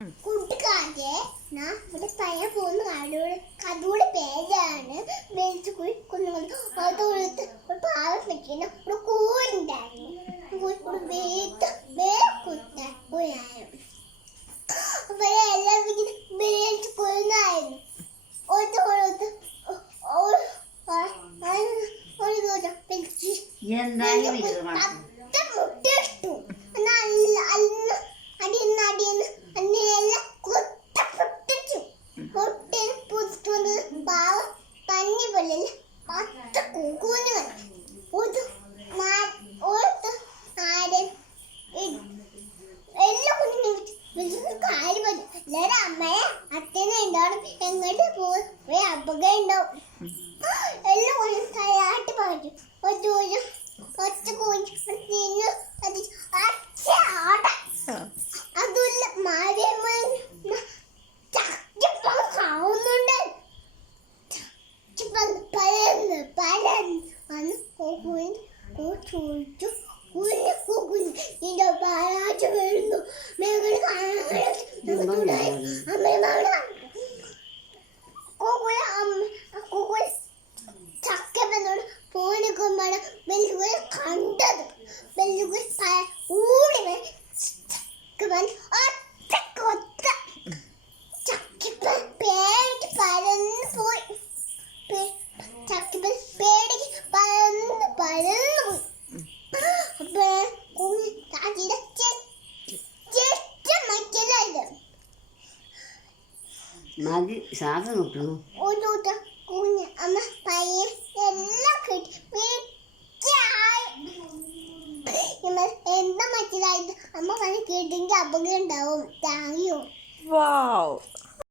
കൂട്ടുകാരെ ഞാൻ ഇവിടെ പറയാൻ പോകുന്ന കഥയുടെ പേരാണ് വെളിച്ചുകുഴി കുഞ്ഞുങ്ങൾ. അതൊഴുത്ത് ഒരു പാവം പറ്റിയ ഒരു കോഴിണ്ടായിരുന്നു. അപ്പൊ എല്ലാവരും മേടിച്ച് കൊഴുന്നായിരുന്നു. ഒരു ദിവസം മുട്ടിട്ടു അടിയെന്ന് അന്നെല്ലാം കൊട്ടു മുട്ടേന് പുതുക്കുന്നത് പാവം പന്നി പോലെ ഒറ്റ കൂകൂന്ന് ഒരു ആരും എല്ലാ കുഞ്ഞുങ്ങളും കാര്യം പറഞ്ഞു. എല്ലാവരും അമ്മയെ അച്ഛനെ ഉണ്ടാവണം, എങ്ങോട്ട് പോകും, ഒരു അപകടം ഉണ്ടാവും. എല്ലാ കുഞ്ഞും തയ്യാറായിട്ട് പറഞ്ഞു. ഒറ്റ കുഞ്ഞു തിന്നു അതുമില്ല മാറിയമ്മ ചാവുന്നുണ്ട്. ചോദിച്ചു നിന്റെ പാരാച്ച വീഴുന്നു ചക്കപ്പനോട് ഫോണിക്കുമ്പോഴാണ് വെല്ലുവിളി കണ്ടത്. വെല്ലുവിളി ഊടി ചക്കപ്പൻ പേടിച്ച് പരന്നു പോയി. ചക്കപ്പൻ പേടിച്ച് പരന്നു പോയി. ശ്വാസം കിട്ടണു. അമ്മ പയ്യൻ എല്ലാം കിട്ടി എന്താ മനസ്സിലായത്? അമ്മ പറഞ്ഞ് കേട്ടെങ്കിൽ അപകടം ഉണ്ടാവും. താങ്ങിയോ?